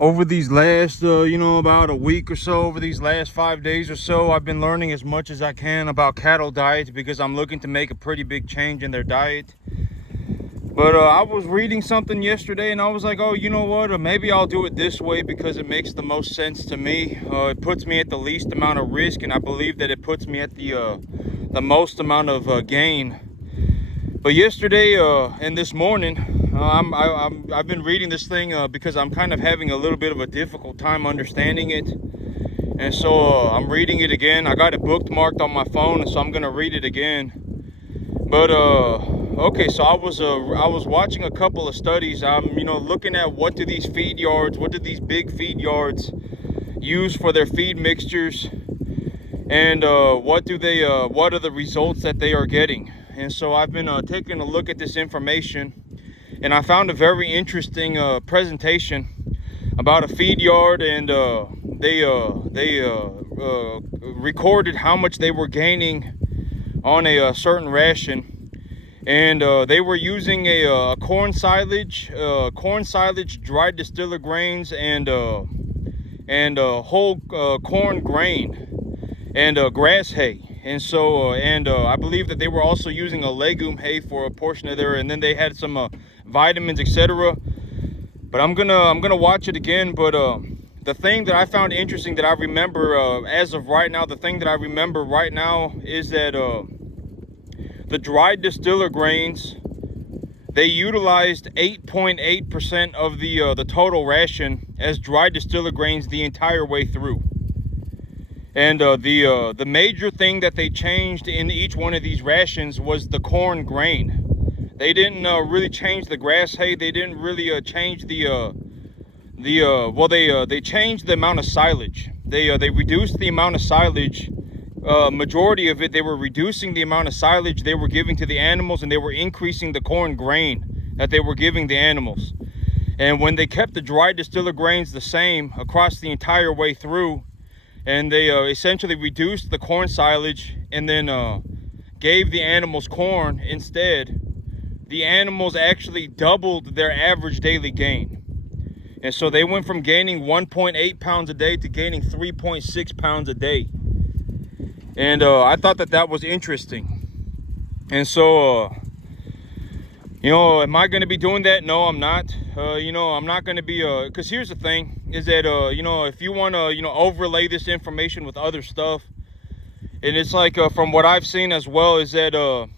Over these last, about a week or so, over these last 5 days or so, I've been learning as much as I can about cattle diet because I'm looking to make a pretty big change in their diet. But I was reading something yesterday and I was like, oh, you know what? Maybe I'll do it this way because it makes the most sense to me. It puts me at the least amount of risk, and I believe that it puts me at the most amount of gain. But yesterday and this morning, I've been reading this thing because I'm kind of having a little bit of a difficult time understanding it. And so I'm reading it again. I got it bookmarked on my phone, so I'm gonna read it again. But okay, so I was watching a couple of studies. I'm looking at what do these big feed yards use for their feed mixtures, and what are the results that they are getting. And so I've been taking a look at this information, and I found a very interesting presentation about a feed yard, and they recorded how much they were gaining on a certain ration, and they were using a corn silage, dried distiller grains, and whole corn grain, and grass hay. And so I believe that they were also using a legume hay for a portion of their, and then they had some vitamins, etc. But I'm gonna watch it again. But the thing that I found interesting that I remember as of right now, the thing that I remember right now is that the dried distiller grains, they utilized 8.8% of the total ration as dried distiller grains the entire way through. And the major thing that they changed in each one of these rations was the corn grain. They didn't really change the grass hay. They didn't really change they changed the amount of silage. They reduced the amount of silage. Majority of it, they were reducing the amount of silage they were giving to the animals, and they were increasing the corn grain that they were giving the animals. And when they kept the dried distiller grains the same across the entire way through, and they essentially reduced the corn silage and then gave the animals corn instead, the animals actually doubled their average daily gain. And so they went from gaining 1.8 pounds a day to gaining 3.6 pounds a day. And I thought that was interesting. And so am I going to be doing that? No, I'm not. I'm not going to be, because here's the thing, is that, if you want to, overlay this information with other stuff, and it's like, from what I've seen as well, is that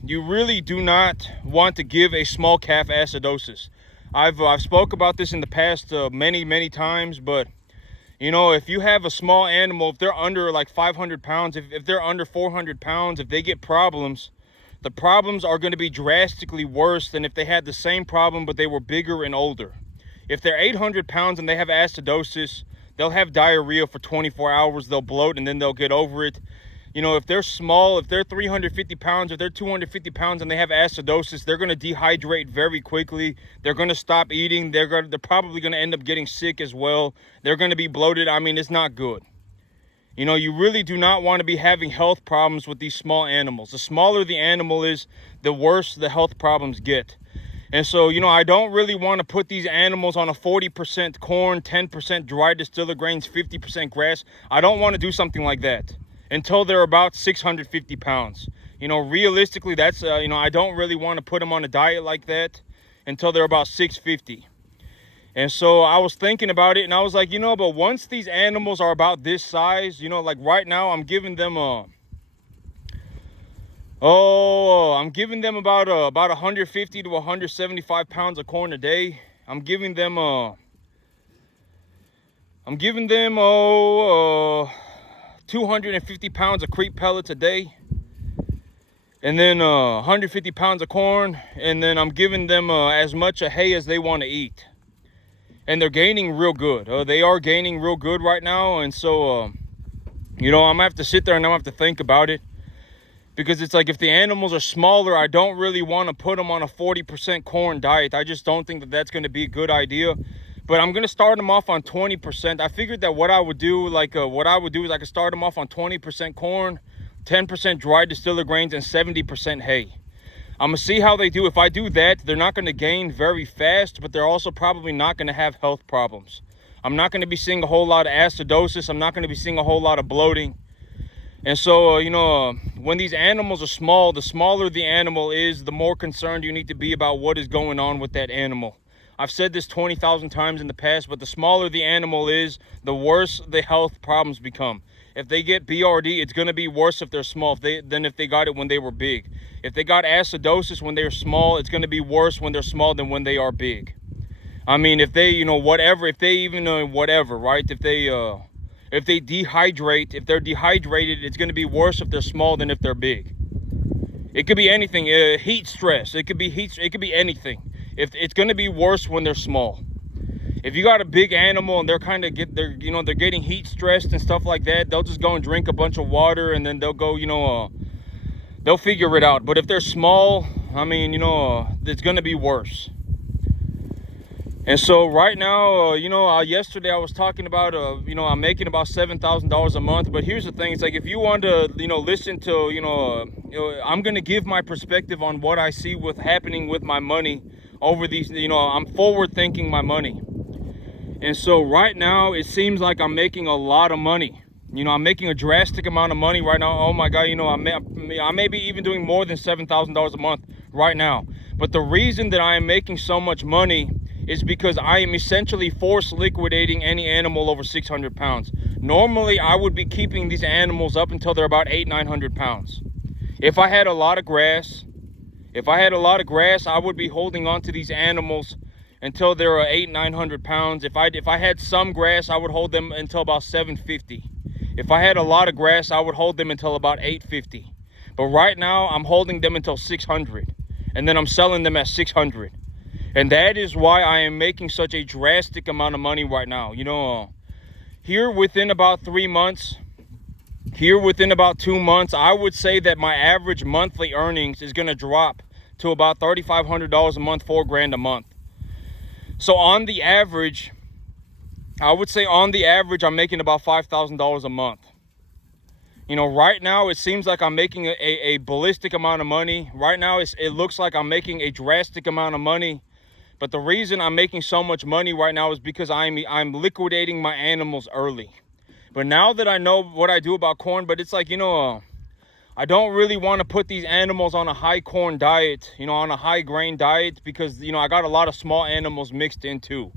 you really do not want to give a small calf acidosis. I've spoke about this in the past many times, but, if you have a small animal, if they're under like 500 pounds, if they're under 400 pounds, if they get problems, the problems are going to be drastically worse than if they had the same problem but they were bigger and older. If they're 800 pounds and they have acidosis, they'll have diarrhea for 24 hours, they'll bloat, and then they'll get over it. If they're small, if they're 350 pounds, if they're 250 pounds and they have acidosis, they're going to dehydrate very quickly. They're going to stop eating. They're probably going to end up getting sick as well. They're going to be bloated. I mean, it's not good. You really do not want to be having health problems with these small animals. The smaller the animal is, the worse the health problems get. And so, I don't really want to put these animals on a 40% corn, 10% dry distiller grains, 50% grass. I don't want to do something like that until they're about 650 pounds. Realistically, that's, I don't really want to put them on a diet like that until they're about 650. And so I was thinking about it, and I was like, but once these animals are about this size, like right now I'm giving them I'm giving them about 150 to 175 pounds of corn a day. I'm giving them 250 pounds of creep pellets a day, and then 150 pounds of corn, and then I'm giving them as much of hay as they want to eat. And they're gaining real good. They are gaining real good right now. And so, I'm going to have to sit there and I'm going to have to think about it. Because it's like, if the animals are smaller, I don't really want to put them on a 40% corn diet. I just don't think that that's going to be a good idea. But I'm going to start them off on 20%. I figured that what I would do is I could start them off on 20% corn, 10% dry distiller grains, and 70% hay. I'm going to see how they do. If I do that, they're not going to gain very fast, but they're also probably not going to have health problems. I'm not going to be seeing a whole lot of acidosis. I'm not going to be seeing a whole lot of bloating. And so, when these animals are small, the smaller the animal is, the more concerned you need to be about what is going on with that animal. I've said this 20,000 times in the past, but the smaller the animal is, the worse the health problems become. If they get BRD, it's going to be worse if they're small than if they got it when they were big. If they got acidosis when they were small, it's going to be worse when they're small than when they are big. I mean, if they, if they even, right? If they dehydrate, if they're dehydrated, it's going to be worse if they're small than if they're big. It could be anything. Heat stress. It could be It could be anything. If it's going to be worse when they're small. If you got a big animal and they're getting heat stressed and stuff like that, they'll just go and drink a bunch of water and then they'll go, they'll figure it out. But if they're small, I mean, it's going to be worse. And so right now, yesterday I was talking about, I'm making about $7,000 a month. But here's the thing. It's like, if you want to, listen to, I'm going to give my perspective on what I see happening with my money over these, I'm forward thinking my money. And so right now, it seems like I'm making a lot of money. I'm making a drastic amount of money right now. Oh my God, I may be even doing more than $7,000 a month right now. But the reason that I am making so much money is because I am essentially force liquidating any animal over 600 pounds. Normally, I would be keeping these animals up until they're about 800-900 pounds. If I had a lot of grass, I would be holding on to these animals until they're 800-900 pounds. If I had some grass, I would hold them until about 750. If I had a lot of grass, I would hold them until about 850. But right now, I'm holding them until 600, and then I'm selling them at 600. And that is why I am making such a drastic amount of money right now. Here within about 3 months, here within about 2 months, I would say that my average monthly earnings is going to drop to about $3,500 a month, $4,000 a month. So on the average, I would say on the average, I'm making about $5,000 a month. Right now, it seems like I'm making a ballistic amount of money. Right now, it looks like I'm making a drastic amount of money. But the reason I'm making so much money right now is because I'm liquidating my animals early. But now that I know what I do about corn, but it's like, I don't really want to put these animals on a high corn diet, on a high grain diet, because, I got a lot of small animals mixed in too.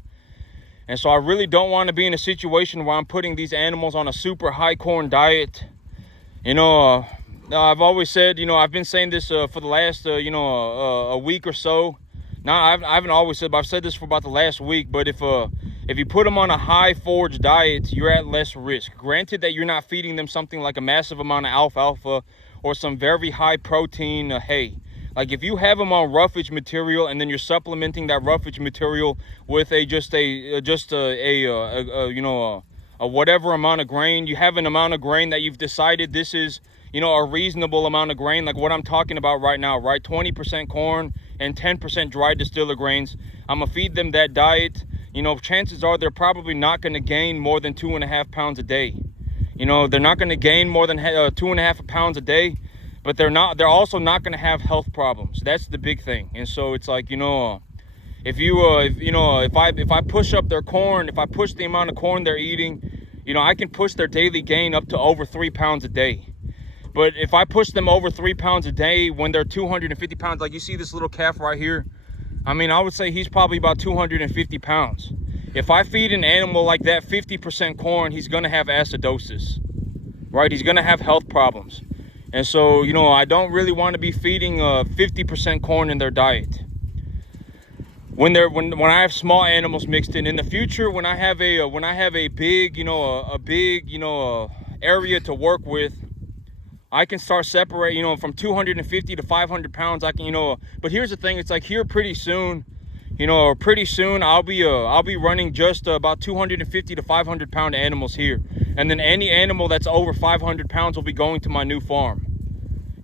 And so I really don't want to be in a situation where I'm putting these animals on a super high corn diet. I've always said, I've been saying this for the last, a week or so. Now, I haven't always said, but I've said this for about the last week. But if you put them on a high forage diet, you're at less risk. Granted that you're not feeding them something like a massive amount of alfalfa or some very high protein hay. Like if you have them on roughage material and then you're supplementing that roughage material with a whatever amount of grain, you have an amount of grain that you've decided this is, a reasonable amount of grain, like what I'm talking about right now, right? 20% corn and 10% dried distiller grains. I'm gonna feed them that diet. Chances are they're probably not gonna gain more than 2.5 pounds a day. They're not gonna gain more than 2.5 pounds a day, but they're also not gonna have health problems. That's the big thing. And so it's like, if I push up their corn, if I push the amount of corn they're eating, I can push their daily gain up to over 3 pounds a day. But if I push them over 3 pounds a day when they're 250 pounds, like you see this little calf right here, I mean, I would say he's probably about 250 pounds. If I feed an animal like that 50% corn, he's going to have acidosis, right? He's going to have health problems. And so, I don't really want to be feeding 50% corn in their diet. When I have small animals mixed in the future, when I have a big, area to work with, I can start separating, from 250 to 500 pounds. I can, but here's the thing. It's like here pretty soon, I'll be running just about 250 to 500 pound animals here. And then any animal that's over 500 pounds will be going to my new farm.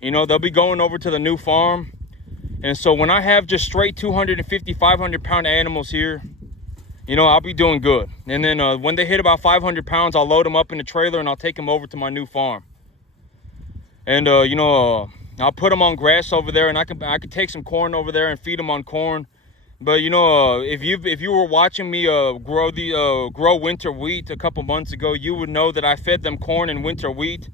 They'll be going over to the new farm. And so when I have just straight 250, 500 pound animals here, I'll be doing good. And then when they hit about 500 pounds, I'll load them up in the trailer and I'll take them over to my new farm. And, I'll put them on grass over there, and I can take some corn over there and feed them on corn. But if you were watching me grow winter wheat a couple months ago, you would know that I fed them corn and winter wheat,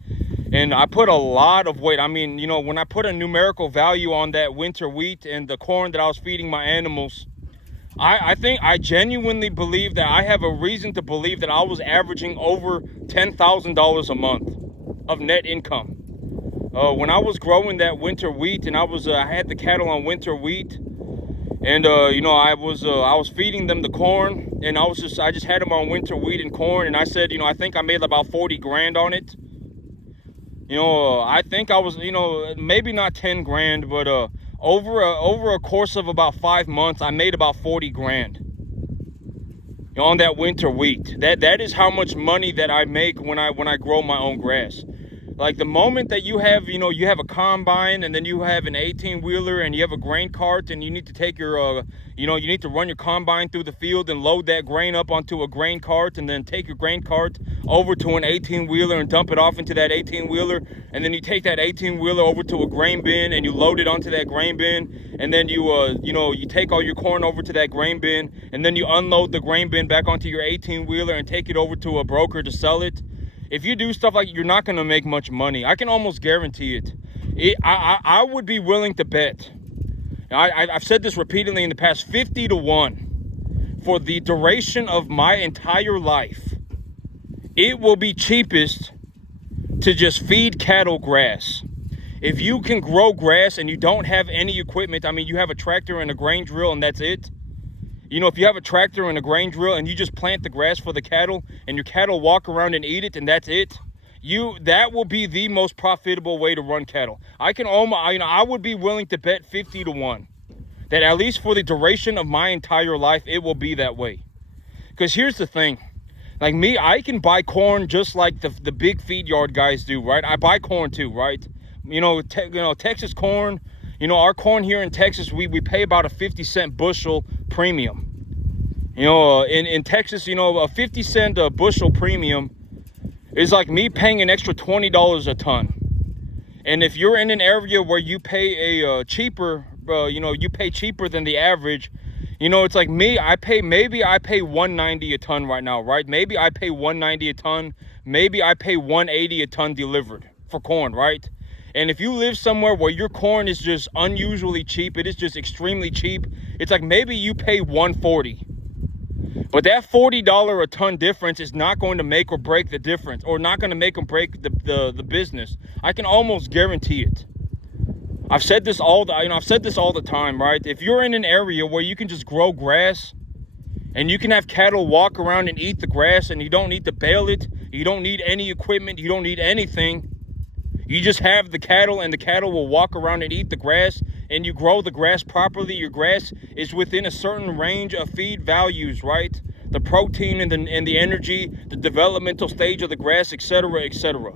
and I put a lot of weight. I mean, when I put a numerical value on that winter wheat and the corn that I was feeding my animals, I think I genuinely believe that I have a reason to believe that I was averaging over $10,000 a month of net income. When I was growing that winter wheat, and I had the cattle on winter wheat, and I was feeding them the corn, and I just had them on winter wheat and corn, and I said, I think I made about 40 grand on it. I think I was, maybe not 10 grand, but over a course of about 5 months, I made about 40 grand on that winter wheat. That is how much money that I make when I grow my own grass. Like, the moment that you have a combine, and then you have an 18-wheeler, and you have a grain cart, and you need to take your, you need to run your combine through the field and load that grain up onto a grain cart, and then take your grain cart over to an 18-wheeler and dump it off into that 18-wheeler, and then you take that 18-wheeler over to a grain bin and you load it onto that grain bin, and then you take all your corn over to that grain bin, and then you unload the grain bin back onto your 18-wheeler and take it over to a broker to sell it. If you do stuff like, you're not going to make much money. I can almost guarantee it. I would be willing to bet. I've said this repeatedly in the past, 50 to 1. For the duration of my entire life, it will be cheapest to just feed cattle grass. If you can grow grass and you don't have any equipment, I mean, you have a tractor and a grain drill and that's it. If you have a tractor and a grain drill and you just plant the grass for the cattle and your cattle walk around and eat it and that's it, that will be the most profitable way to run cattle. I would be willing to bet 50 to 1 that at least for the duration of my entire life, it will be that way. Because here's the thing. Like me, I can buy corn just like the big feed yard guys do, right? I buy corn too, right? Texas corn. Our corn here in Texas, we pay about a 50-cent bushel premium. In Texas, a 50-cent bushel premium is like me paying an extra $20 a ton. And if you're in an area where you pay you pay cheaper than the average, it's like me, I pay $190 a ton right now, right? Maybe I pay $190 a ton. Maybe I pay $180 a ton delivered for corn, right? And if you live somewhere where your corn is just unusually cheap, it is just extremely cheap, it's like maybe you pay $140. But that $40 a ton difference is not going to make or break the difference, or not going to make or break the business. I can almost guarantee it. I've said this all the time, right? If you're in an area where you can just grow grass and you can have cattle walk around and eat the grass, and you don't need to bale it, you don't need any equipment, you don't need anything. You just have the cattle, and the cattle will walk around and eat the grass, and you grow the grass properly. Your grass is within a certain range of feed values, right? The protein and the energy, the developmental stage of the grass, etc., etc.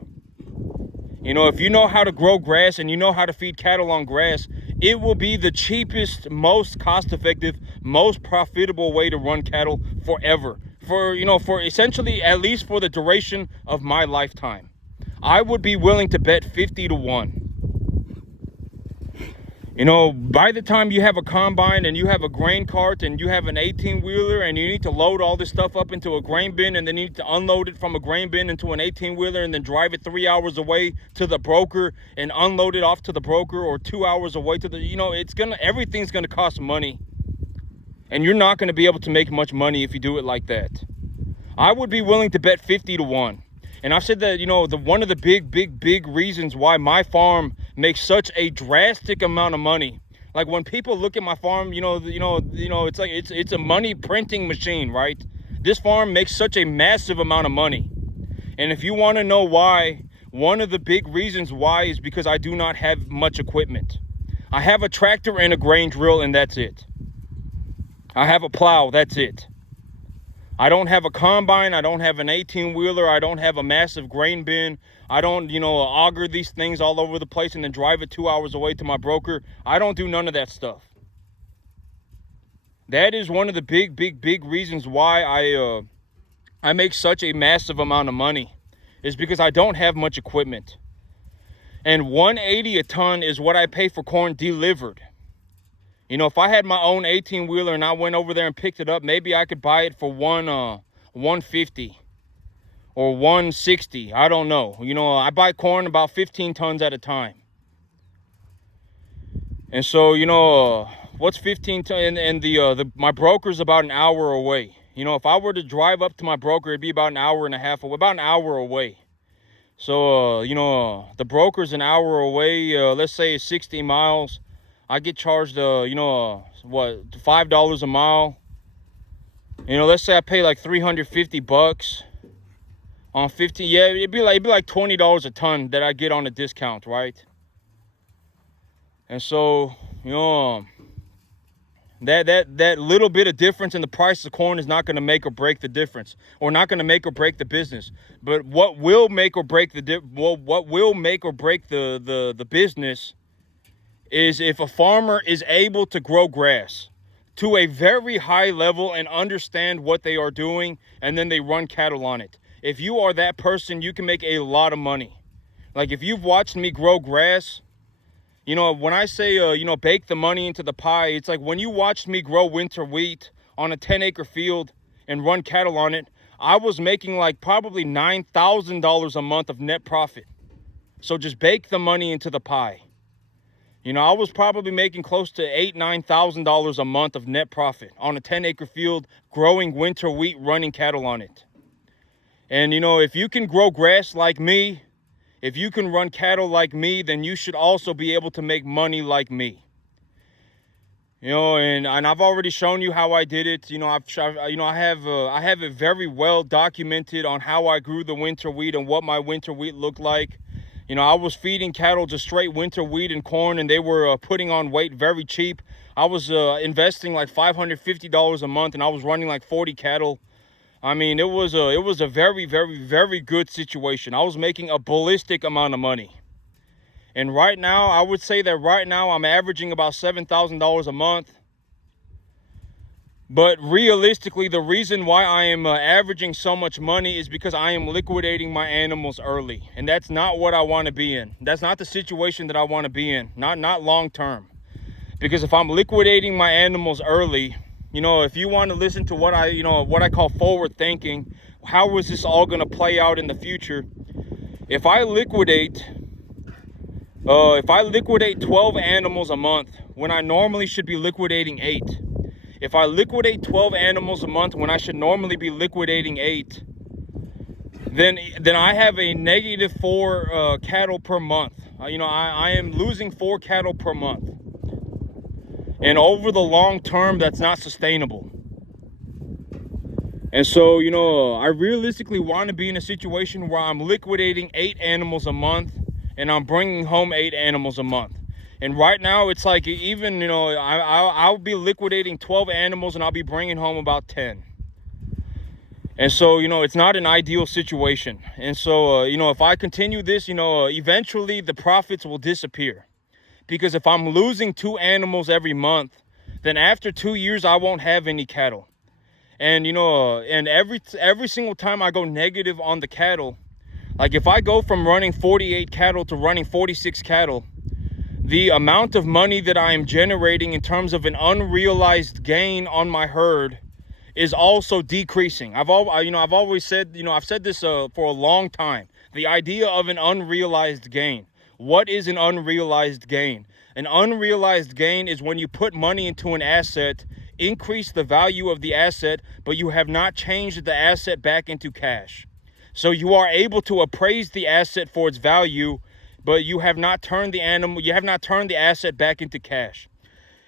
If you know how to grow grass and you know how to feed cattle on grass, it will be the cheapest, most cost-effective, most profitable way to run cattle forever. For essentially, at least for the duration of my lifetime. I would be willing to bet 50 to 1. By the time you have a combine and you have a grain cart and you have an 18-wheeler and you need to load all this stuff up into a grain bin, and then you need to unload it from a grain bin into an 18-wheeler and then drive it 3 hours away to the broker and unload it off to the broker, or 2 hours away to the, everything's going to cost money. And you're not going to be able to make much money if you do it like that. I would be willing to bet 50 to 1. And I've said that, one of the big reasons why my farm makes such a drastic amount of money. Like, when people look at my farm, it's like it's a money printing machine, right? This farm makes such a massive amount of money. And if you want to know why, one of the big reasons why is because I do not have much equipment. I have a tractor and a grain drill, and that's it. I have a plow, that's it. I don't have a combine, I don't have an 18-wheeler, I don't have a massive grain bin, I don't, auger these things all over the place and then drive it 2 hours away to my broker. I don't do none of that stuff. That is one of the big reasons why I make such a massive amount of money, is because I don't have much equipment. And $180 a ton is what I pay for corn delivered. You know, if I had my own 18-wheeler and I went over there and picked it up, maybe I could buy it for 150 or 160. I don't know. You know, I buy corn about 15 tons at a time. And so, you know, what's 15 tons? And my broker's about an hour away. You know, if I were to drive up to my broker, it'd be about an hour and a half away, about an hour away. So, you know, the broker's an hour away. Let's say it's 60 miles. I get charged, you know, what, $5 a mile. You know, let's say I pay like 350 bucks on 50. Yeah, it'd be like $20 a ton that I get on a discount, right? And so, you know, that little bit of difference in the price of corn is not going to make or break the difference, or not going to make or break the business. But what will make or break the business is if a farmer is able to grow grass to a very high level and understand what they are doing, and then they run cattle on it. If you are that person, you can make a lot of money. Like if you've watched me grow grass, you know, when I say, you know, bake the money into the pie, it's like when you watched me grow winter wheat on a 10-acre field and run cattle on it, I was making like probably $9,000 a month of net profit. So just bake the money into the pie. You know, I was probably making close to $8,000-9,000 a month of net profit on a 10-acre field, growing winter wheat, running cattle on it. And, you know, if you can grow grass like me, if you can run cattle like me, then you should also be able to make money like me. You know, and I've already shown you how I did it. You know, I have it very well documented on how I grew the winter wheat and what my winter wheat looked like. You know, I was feeding cattle just straight winter wheat and corn, and they were putting on weight very cheap. I was investing like $550 a month, and I was running like 40 cattle. I mean, it was a very, very, very good situation. I was making a ballistic amount of money. And right now, I would say that right now I'm averaging about $7,000 a month. But realistically, the reason why I am averaging so much money is because I am liquidating my animals early. And that's not what I want to be in. That's not the situation that I want to be in. Not long term. Because if I'm liquidating my animals early, you know, if you want to listen to what I call forward thinking, how is this all going to play out in the future? If I liquidate 12 animals a month when I normally should be liquidating 8. If I liquidate 12 animals a month when I should normally be liquidating 8, then I have a negative 4 cattle per month. You know, I am losing 4 cattle per month. And over the long term, that's not sustainable. And so, you know, I realistically want to be in a situation where I'm liquidating 8 animals a month and I'm bringing home 8 animals a month. And right now, it's like, even, you know, I'll be liquidating 12 animals and I'll be bringing home about 10. And so, you know, it's not an ideal situation. And so, you know, if I continue this, you know, eventually the profits will disappear. Because if I'm losing 2 animals every month, then after 2 years, I won't have any cattle. And, you know, and every single time I go negative on the cattle, like if I go from running 48 cattle to running 46 cattle, the amount of money that I am generating in terms of an unrealized gain on my herd is also decreasing. I've always said, you know, I've said this for a long time. The idea of an unrealized gain. What is an unrealized gain? An unrealized gain is when you put money into an asset, increase the value of the asset, but you have not changed the asset back into cash. So you are able to appraise the asset for its value, but you have not turned the asset back into cash.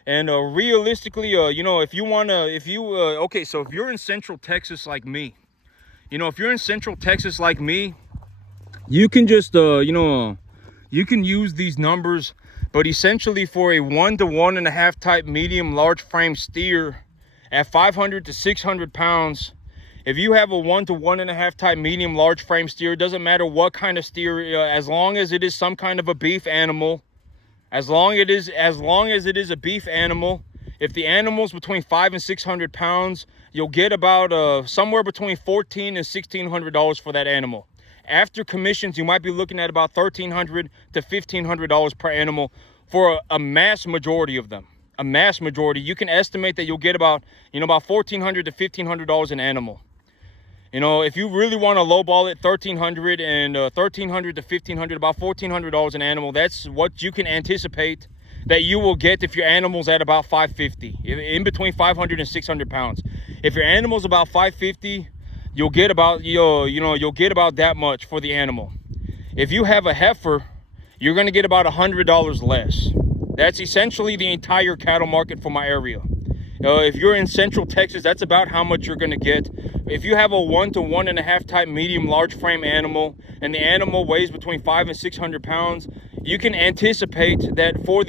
And realistically, you know, if you're in Central Texas like me, you know, if you're in Central Texas like me, you can just, you can use these numbers, but essentially for a 1 to 1.5 type medium large frame steer at 500 to 600 pounds, if you have a 1 to 1.5 type medium large frame steer, it doesn't matter what kind of steer, as long as it is some kind of a beef animal, as long as it is a beef animal, if the animal's between 500 and 600 pounds, you'll get about somewhere between $1,400 and $1,600 for that animal. After commissions, you might be looking at about $1,300 to $1,500 per animal for a mass majority of them. a mass majority, you can estimate that you'll get about, about $1,400 to $1,500 an animal. If you really want to lowball it, $1,300 and $1,300 to $1,500, about $1,400 an animal. That's what you can anticipate that you will get if your animal's at about 550, in between 500 and 600 pounds. If your animal's about 550, you'll get about you'll get about that much for the animal. If you have a heifer, you're going to get about $100 less. That's essentially the entire cattle market for my area. If you're in Central Texas, that's about how much you're going to get. If you have a 1 to 1.5 type medium large frame animal, and the animal weighs between 500 and 600 pounds, you can anticipate that for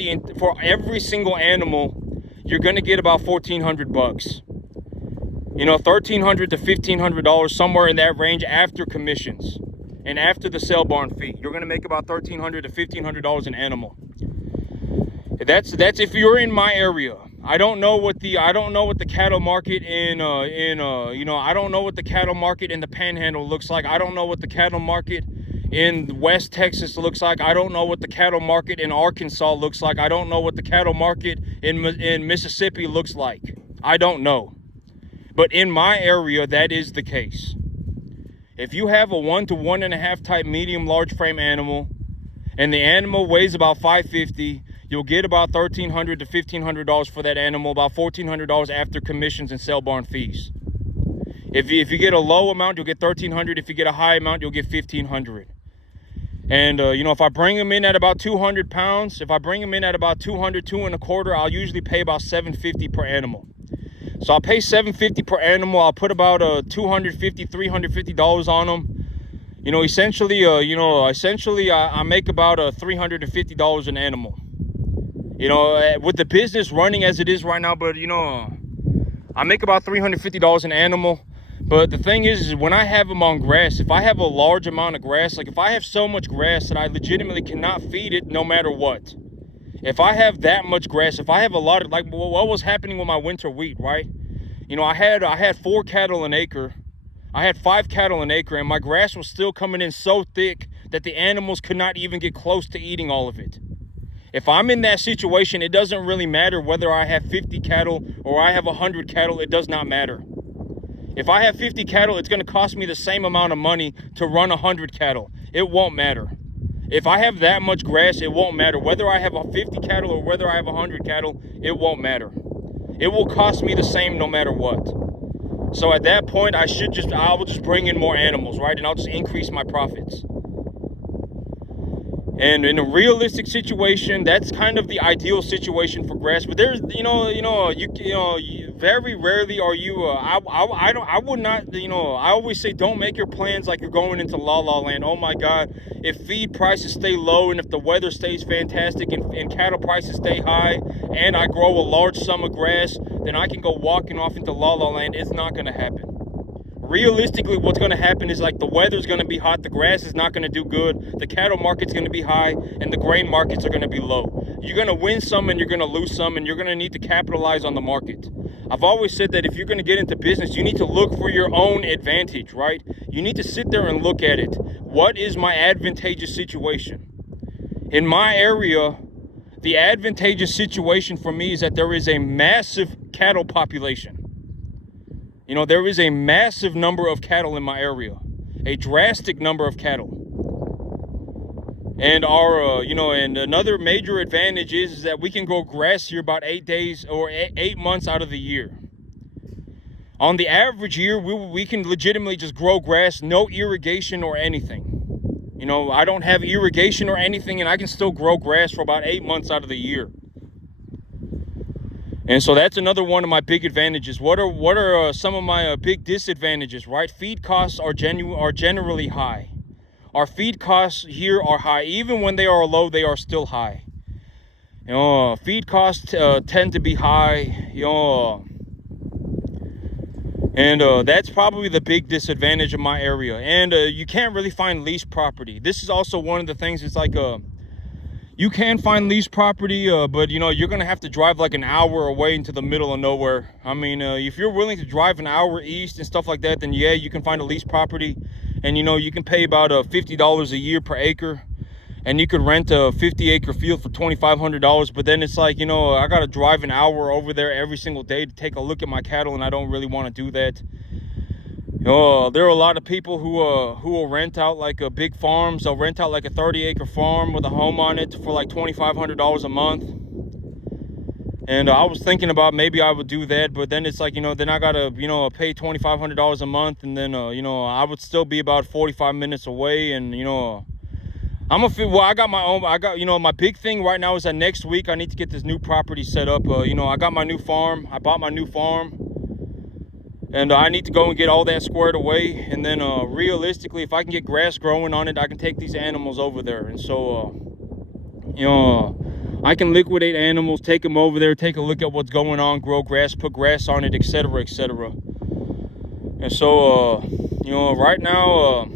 every single animal, you're going to get about $1,400 bucks. $1,300 to $1,500, somewhere in that range after commissions and after the sale barn fee. You're going to make about $1,300 to $1,500 an animal. That's if you're in my area. I don't know what the cattle market I don't know what the cattle market in the Panhandle looks like. I don't know what the cattle market in West Texas looks like. I don't know what the cattle market in Arkansas looks like. I don't know what the cattle market in Mississippi looks like. I don't know. But in my area, that is the case. If you have a 1 to 1.5 type medium large frame animal, and the animal weighs about 550, you'll get about $1,300 to $1,500 for that animal, about $1,400 after commissions and sale barn fees. If you get a low amount, you'll get $1,300. If you get a high amount, you'll get $1,500. And if I bring them in at about 200 pounds, if I bring them in at about 200, 2.25, I'll usually pay about $750 per animal. So I'll pay $750 per animal. I'll put about $250, $350 on them. Essentially, I make about $350 an animal. With the business running as it is right now, but I make about $350 an animal. But the thing is when I have them on grass, if I have a large amount of grass, like if I have so much grass that I legitimately cannot feed it no matter what. If I have that much grass, if I have a lot of, like what was happening with my winter wheat, right? I had 4 cattle an acre. I had 5 cattle an acre, and my grass was still coming in so thick that the animals could not even get close to eating all of it. If I'm in that situation, it doesn't really matter whether I have 50 cattle or I have 100 cattle. It does not matter. If I have 50 cattle, it's going to cost me the same amount of money to run 100 cattle. It won't matter. If I have that much grass, it won't matter. Whether I have 50 cattle or whether I have 100 cattle, it won't matter. It will cost me the same no matter what. So at that point, I will just bring in more animals, right? And I'll just increase my profits. And in a realistic situation, that's kind of the ideal situation for grass. But there's, very rarely are you. I would not. I always say, don't make your plans like you're going into La La Land. Oh my God, if feed prices stay low and if the weather stays fantastic and cattle prices stay high, and I grow a large sum of grass, then I can go walking off into La La Land. It's not going to happen. Realistically, what's going to happen is like the weather's going to be hot, the grass is not going to do good, the cattle market's going to be high, and the grain markets are going to be low. You're going to win some and you're going to lose some, and you're going to need to capitalize on the market. I've always said that if you're going to get into business, you need to look for your own advantage, right? You need to sit there and look at it. What is my advantageous situation? In my area, the advantageous situation for me is that there is a massive cattle population. There is a massive number of cattle in my area, a drastic number of cattle. And and another major advantage is that we can grow grass here about 8 days or 8 months out of the year. On the average year, we can legitimately just grow grass, no irrigation or anything. I don't have irrigation or anything, and I can still grow grass for about 8 months out of the year. And so that's another one of my big advantages. What are some of my big disadvantages, right? Feed costs are generally high. Our feed costs here are high. Even when they are low, they are still high. Feed costs tend to be high. And that's probably the big disadvantage of my area. And you can't really find leased property. This is also one of the things. It's like you can find leased property, but you're gonna have to drive like an hour away into the middle of nowhere. I mean, if you're willing to drive an hour east and stuff like that, then yeah, you can find a leased property, and you can pay about $50 a year per acre. and you could rent a 50-acre field for $2,500. But then it's like, you know, I gotta drive an hour over there every single day to take a look at my cattle, and I don't really want to do that. There are a lot of people who will rent out like big farms. They'll rent out like a 30-acre farm with a home on it for like $2,500 a month. And I was thinking about maybe I would do that, but then it's like, you know, then I gotta, you know, pay $2,500 a month, and then you know, I would still be about 45 minutes away. And you know, I got my own. You know, my big thing right now is that next week I need to get this new property set up. You know, I got my new farm. I bought my new farm. And I need to go and get all that squared away. And then realistically, if I can get grass growing on it, I can take these animals over there. And so, you know, I can liquidate animals, take them over there, take a look at what's going on, grow grass, put grass on it, etc., etc. And so, you know, right now,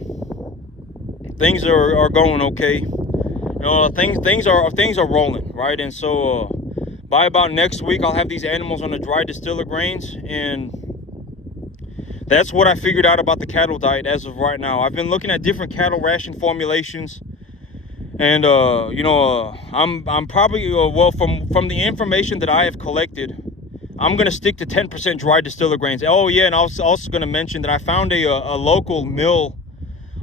things are going okay. You know, things are rolling, right? And so, by about next week, I'll have these animals on the dry distiller grains, and that's what I figured out about the cattle diet as of right now. I've been looking at different cattle ration formulations, and you know, I'm probably well, from the information that I have collected, I'm gonna stick to 10% dry distiller grains. Oh yeah, and I was also gonna mention that I found a local mill.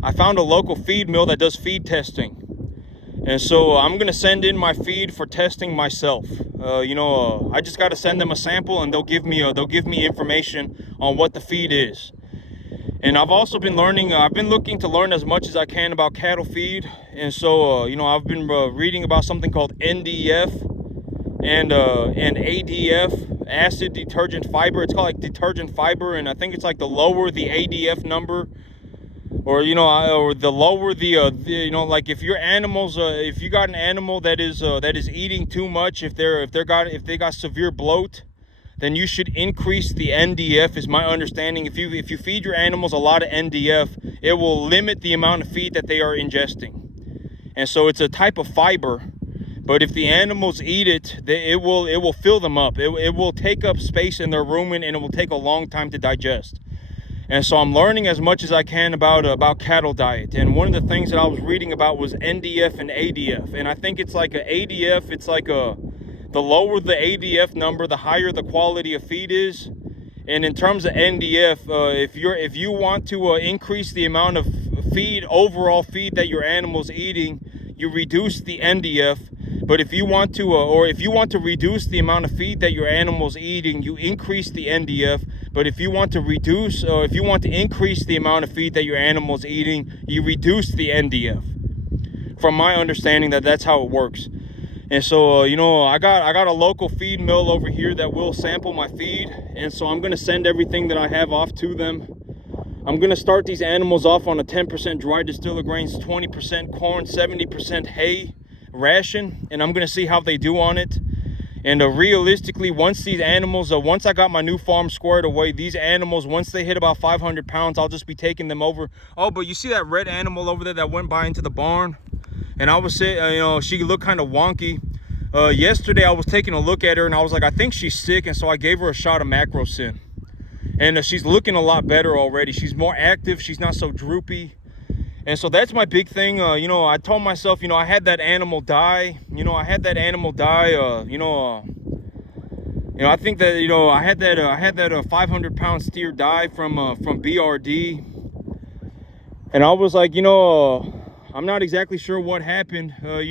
I found a local feed mill that does feed testing, and so I'm gonna send in my feed for testing myself. You know, I just got to send them a sample, and they'll give me information on what the feed is. And I've also been learning. I've been looking to learn as much as I can about cattle feed, and so you know, I've been reading about something called NDF and ADF, acid detergent fiber. It's called like detergent fiber, and I think it's like the lower the ADF number, or you know, or the lower the you know, like if your animals, if you got an animal that is eating too much, if they got severe bloat, then you should increase the NDF, is my understanding. If you feed your animals a lot of NDF, it will limit the amount of feed that they are ingesting. And so it's a type of fiber, but if the animals eat it, it will fill them up. It will take up space in their rumen, and it will take a long time to digest. And so I'm learning as much as I can about cattle diet. And one of the things that I was reading about was NDF and ADF. And I think it's like a ADF, it's like the lower the ADF number, the higher the quality of feed is. And in terms of NDF, if you want to increase the amount of feed, overall feed that your animal's eating, you reduce the NDF. But if you want to reduce the amount of feed that your animal's eating, you increase the NDF. But if you want to increase the amount of feed that your animal's eating, you reduce the NDF. From my understanding, that's how it works. And so, you know, I got a local feed mill over here that will sample my feed, and so I'm gonna send everything that I have off to them. I'm gonna start these animals off on a 10% dry distiller grains, 20% corn, 70% hay ration, and I'm gonna see how they do on it. And realistically, once these animals, once I got my new farm squared away, these animals, once they hit about 500 pounds, I'll just be taking them over. Oh, but you see that red animal over there that went by into the barn? And I was saying, you know, she looked kind of wonky. Yesterday, I was taking a look at her, and I was like, I think she's sick, and so I gave her a shot of macrocin. And she's looking a lot better already. She's more active. She's not so droopy. And so that's my big thing. You know, I told myself, you know, I had that animal die. You know, I think that, you know, I had that 500-pound steer die from BRD. And I was like, you know, I'm not exactly sure what happened. But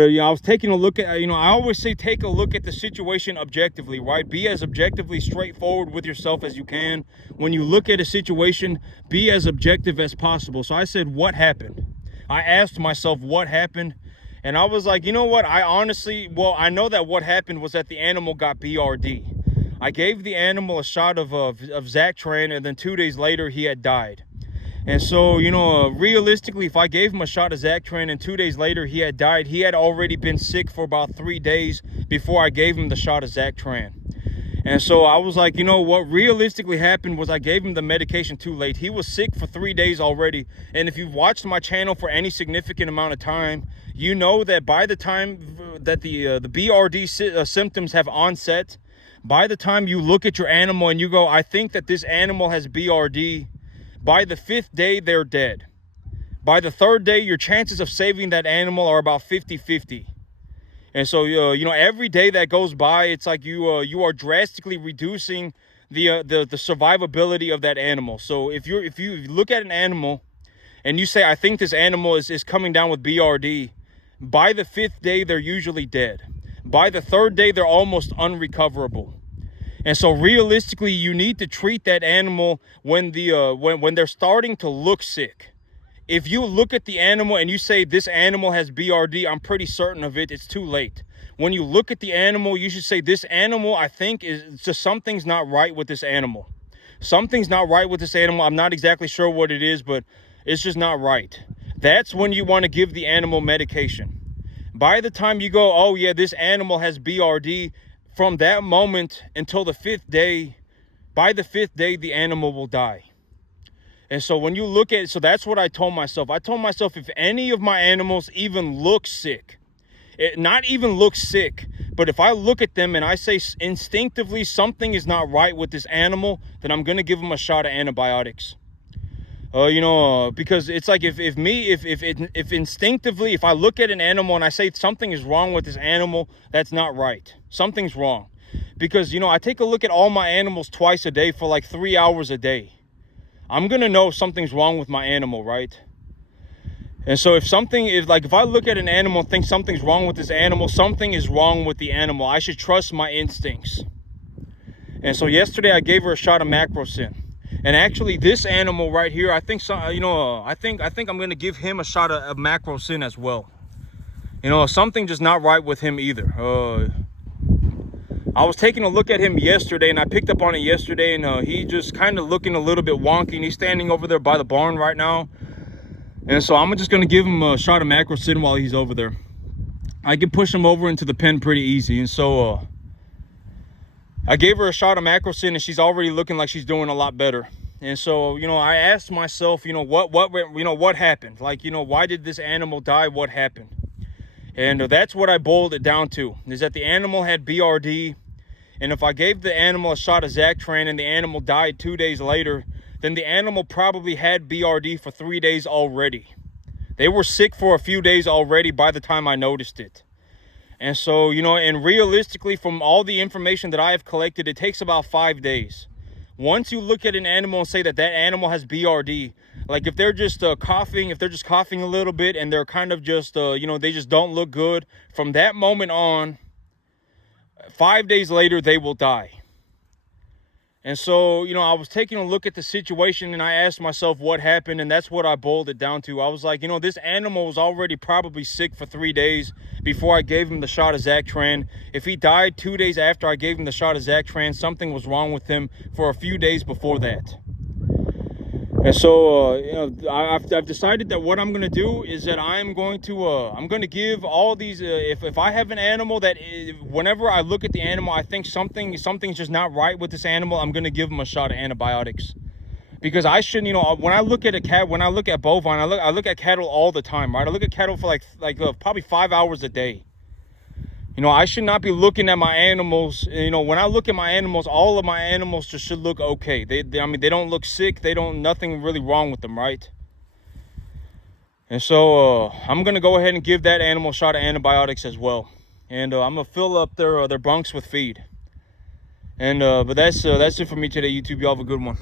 I was taking a look at, you know, I always say take a look at the situation objectively, right? Be as objectively straightforward with yourself as you can. When you look at a situation, be as objective as possible. So I said, what happened? I asked myself what happened, and I was like, you know what? I know that what happened was that the animal got BRD. I gave the animal a shot of Zactran, and then 2 days later he had died. And so, you know, realistically, if I gave him a shot of Zactran and 2 days later he had died, he had already been sick for about 3 days before I gave him the shot of Zactran. And so I was like, you know, what realistically happened was I gave him the medication too late. He was sick for 3 days already. And if you've watched my channel for any significant amount of time, you know that by the time that the BRD symptoms have onset, by the time you look at your animal and you go, I think that this animal has BRD, by the 5th day, they're dead. By the third day, your chances of saving that animal are about 50-50. And so, you know, every day that goes by, it's like you are drastically reducing the survivability of that animal. So if you look at an animal and you say, I think this animal is coming down with BRD, by the 5th day, they're usually dead. By the 3rd day, they're almost unrecoverable. And so realistically, you need to treat that animal when they're starting to look sick. If you look at the animal and you say this animal has BRD, I'm pretty certain of it, it's too late. When you look at the animal, you should say this animal, I think, is just something's not right with this animal. Something's not right with this animal. I'm not exactly sure what it is, but it's just not right. That's when you want to give the animal medication. By the time you go, oh yeah, this animal has BRD, from that moment until the 5th day, by the 5th day, the animal will die. And so when you look at it, so that's what I told myself. I told myself if any of my animals even look sick, not even look sick, but if I look at them and I say instinctively something is not right with this animal, then I'm going to give them a shot of antibiotics. You know, because it's like if instinctively, if I look at an animal and I say something is wrong with this animal, that's not right. Something's wrong. Because, you know, I take a look at all my animals twice a day for like 3 hours a day. I'm going to know something's wrong with my animal, right? And so if something is like, if I look at an animal and think something's wrong with this animal, something is wrong with the animal. I should trust my instincts. And so yesterday I gave her a shot of macrocin. And actually, this animal right here, I think, you know, I think I'm going to give him a shot of macrocin as well. You know, something just not right with him either. I was taking a look at him yesterday, and I picked up on it yesterday, and he just kind of looking a little bit wonky, and he's standing over there by the barn right now. And so I'm just going to give him a shot of macrocin while he's over there. I can push him over into the pen pretty easy, and so I gave her a shot of macrocin, and she's already looking like she's doing a lot better. And so, you know, I asked myself, you know, what happened? Like, you know, why did this animal die? What happened? And that's what I boiled it down to, is that the animal had BRD. And if I gave the animal a shot of Zactran and the animal died 2 days later, then the animal probably had BRD for 3 days already. They were sick for a few days already by the time I noticed it. And so, you know, and realistically, from all the information that I have collected, it takes about 5 days. Once you look at an animal and say that that animal has BRD, like if they're just coughing a little bit and they're kind of just, you know, they just don't look good, from that moment on, 5 days later, they will die. And so, you know, I was taking a look at the situation and I asked myself what happened, and that's what I boiled it down to. I was like, you know, this animal was already probably sick for 3 days before I gave him the shot of Zactran. If he died 2 days after I gave him the shot of Zactran, something was wrong with him for a few days before that. And so, you know, I've decided that what I'm going to do is that I'm going to give all these, if I have an animal that whenever I look at the animal, I think something's just not right with this animal, I'm going to give them a shot of antibiotics. Because I shouldn't, you know, when I look at a cat, when I look at bovine, I look at cattle all the time, right? I look at cattle for like probably 5 hours a day. You know, I should not be looking at my animals. You know, when I look at my animals, all of my animals just should look okay. I mean, they don't look sick. Nothing really wrong with them, right? And so I'm going to go ahead and give that animal a shot of antibiotics as well. And I'm going to fill up their bunks with feed. And but that's it for me today, YouTube. Y'all have a good one.